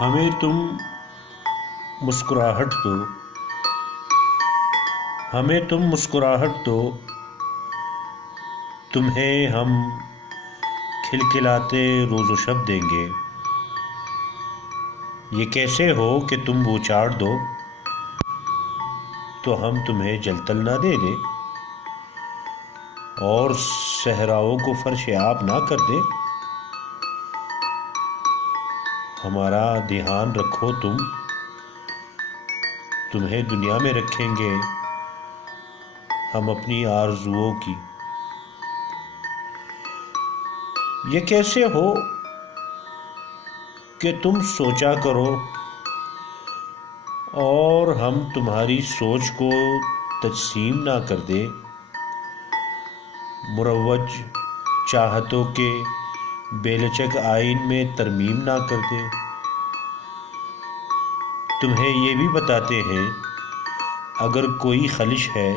ہمیں تم مسکراہٹ دو، ہمیں تم مسکراہٹ دو، تمہیں ہم کھلکھلاتے روز و شب دیں گے۔ یہ کیسے ہو کہ تم بوچھاڑ دو تو ہم تمہیں جل تل نہ دے دیں، اور صحراؤں کو فرش آب نہ کر دیں۔ ہمارا دھیان رکھو تم، تمہیں دنیا میں رکھیں گے ہم اپنی آرزوؤں کی۔ یہ کیسے ہو کہ تم سوچا کرو اور ہم تمہاری سوچ کو تجسیم نہ کر دیں، مروج چاہتوں کے بے لچک آئین میں ترمیم نہ کر دیں۔ تمہیں یہ بھی بتاتے ہیں اگر کوئی خلش ہے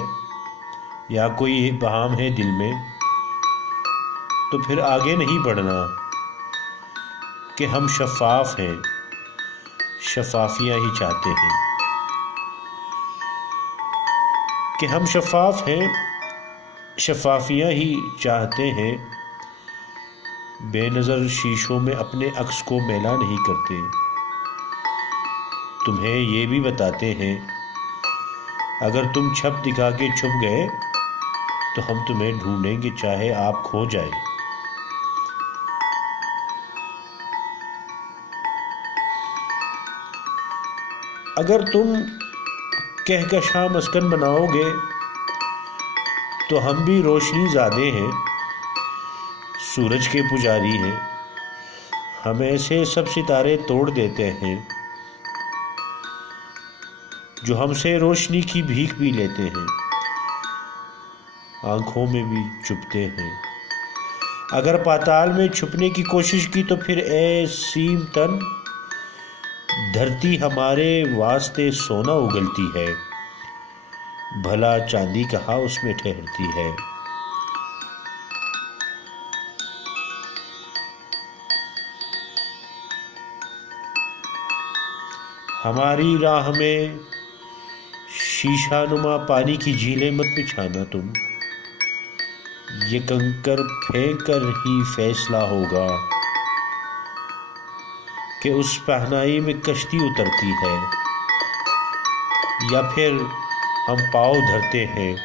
یا کوئی ابہام ہے دل میں تو پھر آگے نہیں بڑھنا، کہ ہم شفاف ہیں، شفافیاں ہی چاہتے ہیں، کہ ہم شفاف ہیں، شفافیاں ہی چاہتے ہیں، بے نظر شیشوں میں اپنے عکس کو میلا نہیں کرتے۔ تمہیں یہ بھی بتاتے ہیں اگر تم چھپ دکھا کے چھپ گئے تو ہم تمہیں ڈھونڈیں گے چاہے آپ کھو جائے۔ اگر تم کہکشاں مسکن بناؤ گے تو ہم بھی روشنی زادے ہیں، سورج کے پجاری ہیں، ہم ایسے سب ستارے توڑ دیتے ہیں جو ہم سے روشنی کی بھیک بھی لیتے ہیں، آنکھوں میں بھی چھپتے ہیں۔ اگر پاتال میں چھپنے کی کوشش کی تو پھر اے سیم تن، دھرتی ہمارے واسطے سونا اگلتی ہے، بھلا چاندی کہاں اس میں ٹھہرتی ہے۔ ہماری راہ میں شیشہ نما پانی کی جھیلیں مت بچھانا تم، یہ کنکر پھینک کر ہی فیصلہ ہوگا کہ اس پہنائی میں کشتی اترتی ہے یا پھر ہم پاؤں دھرتے ہیں،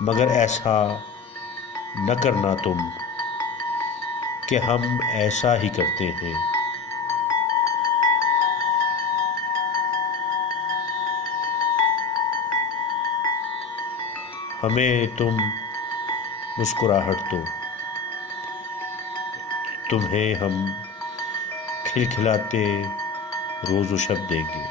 مگر ایسا نہ کرنا تم کہ ہم ایسا ہی کرتے ہیں۔ ہمیں تم مسکراہٹ دو، تمہیں ہم کھلکھلاتے روز و شب دیں گے۔